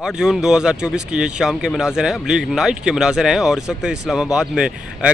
8 जून 2024 की ये शाम के मनाज़र हैं, ब्लीक नाइट के मनाज़र हैं और इस वक्त इस्लामाबाद में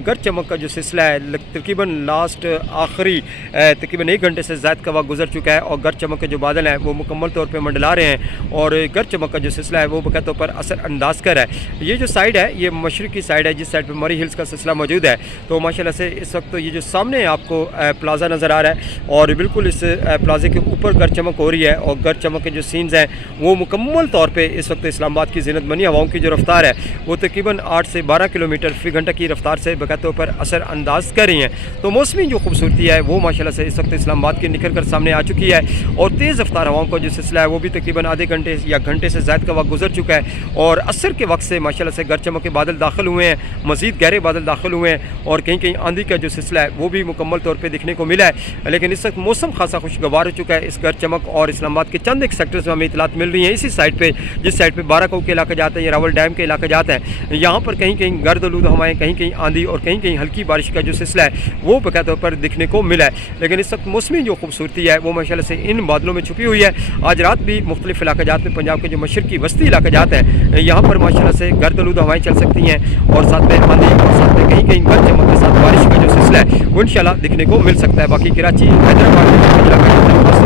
गर्द चमक का जो सिलसिला है तकरीबन आखिरी तकरीबन 1 घंटे से ज़्यादा का वक्त गुजर चुका है और गर्द चमक के जो बादल हैं वो मुकम्मल तौर पे मंडला रहे हैं और गर्द चमक का जो सिलसिला है वो बकाया तौर पर असर अंदाज कर है। ये जो साइड है ये मशरक़ी साइड है, जिस साइड पर मरी हिल्स का सिलसिला मौजूद है। तो माशाल्लाह से इस वक्त ये जो सामने आपको प्लाज़ा नज़र आ रहा है और बिल्कुल इस प्लाज़े के ऊपर गर्द चमक हो रही है और गर्द चमक के जो सीन्स हैं वो मुकम्मल तौर पर इस वक्त इस्लामाबाद की ज़ीनत बनी हवाओं की जो रफ्तार है वो तकरीबन 8 से 12 किलोमीटर फ़ी घंटा की रफ्तार से बकाया तौर पर असर अंदाज कर रही हैं। तो मौसमी जो खूबसूरती है वो माशाल्लाह से इस वक्त इस्लामाबाद की निकल कर सामने आ चुकी है और तेज़ रफ्तार हवाओं का जो सिलसिला है वो भी तकरीबन आधे घंटे या घंटे से ज़्यादा का वक्त गुजर चुका है और असर के वक्त से माशाल्लाह से गर्द चमक के बादल दाखिल हुए हैं, मज़ीद गहरे बादल दाखिल हुए हैं और कहीं कहीं आंधी का जो सिलसिला है वो भी मुकम्मल तौर पर दिखने को मिला है। लेकिन इस वक्त मौसम खासा खुशगवार हो चुका है। इस गर्द चमक और इस्लामाबाद के चंद एक सेक्टर्स में हमें इतलात मिल रही हैं इसी साइड पर, जिस साइड पर बाराकाऊ के इलाके जाते हैं या रावल डैम के इलाके जाते हैं। यहाँ पर कहीं कहीं गर्द आलूद हवाएं, कहीं कहीं आंधी और कहीं कहीं हल्की बारिश का जो सिलसिला है वो बकाया तौर पर दिखने को मिला है। लेकिन इस वक्त मौसमी जो खूबसूरती है वो माशाल्लाह से इन बादलों में छुपी हुई है। आज रात भी मुख्तलिफ इलाके जात में पंजाब के जो मशरकी वस्ती इलाके जाते हैं यहाँ पर माशाल्लाह से गर्द आलूद हवाएं चल सकती हैं और साथ में आंधी और साथ में कहीं कहीं गर्द चमक के साथ बारिश का जो सिलसिला है वो इंशाल्लाह दिखने को मिल सकता है। बाकी कराची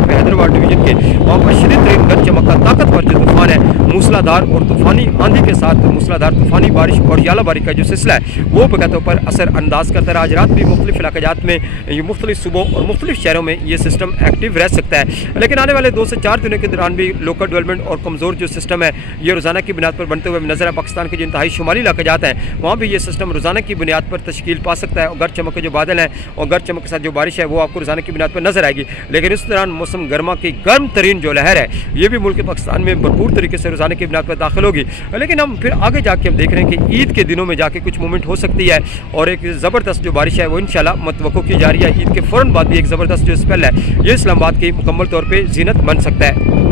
हैदराबाद डिवीजन के वहाँ पर शदीद तरीन गर्द चमक का ताकतवर जो तूफान है, मूसलाधार और तूफानी आंधी के साथ मूसलाधार तूफानी बारिश और यालाबारी का जो सिलसिला है वो बकाया तौर पर असर अंदाज करता है। आज रात भी मुख्तलिफ इलाकाजात में ये मुख्तलिफ सूबों और मुख्तलिफ शहरों में ये सिस्टम एक्टिव रह सकता है। लेकिन आने वाले 2 से 4 दिनों के दौरान भी लोकल डेवलपमेंट और कमज़ोर जो सिस्टम है ये रोज़ाना की बुनियाद पर बनते हुए नज़र है। पाकिस्तान के जो इंतहाई शुमाली इलाके जाते हैं वहाँ भी ये सिस्टम रोज़ाना की बुनियाद पर तश्कील पा सकता है और गर्द चमक के जो बादल हैं और गर्द चमक के साथ जो बारिश है वो आपको रोज़ाना की बुनियाद पर नजर आएगी। लेकिन इस दौरान मौसम गर्मा की गर्म तरीन जो लहर है ये भी मुल्क पाकिस्तान में भरपूर तरीके से रोज़ाना की बुनियाद पर दाखिल होगी। लेकिन हम फिर आगे जाके हम देख रहे हैं कि ईद के दिनों में जाके कुछ मूवमेंट हो सकती है और एक ज़बरदस्त जो बारिश है वो इंशाल्लाह मतवक्को की जा रही है। ईद के फ़ौरन बाद भी एक ज़बरदस्त जो स्पेल है ये इस्लामाबाद की मुकम्मल तौर पर ज़ीनत बन सकता है।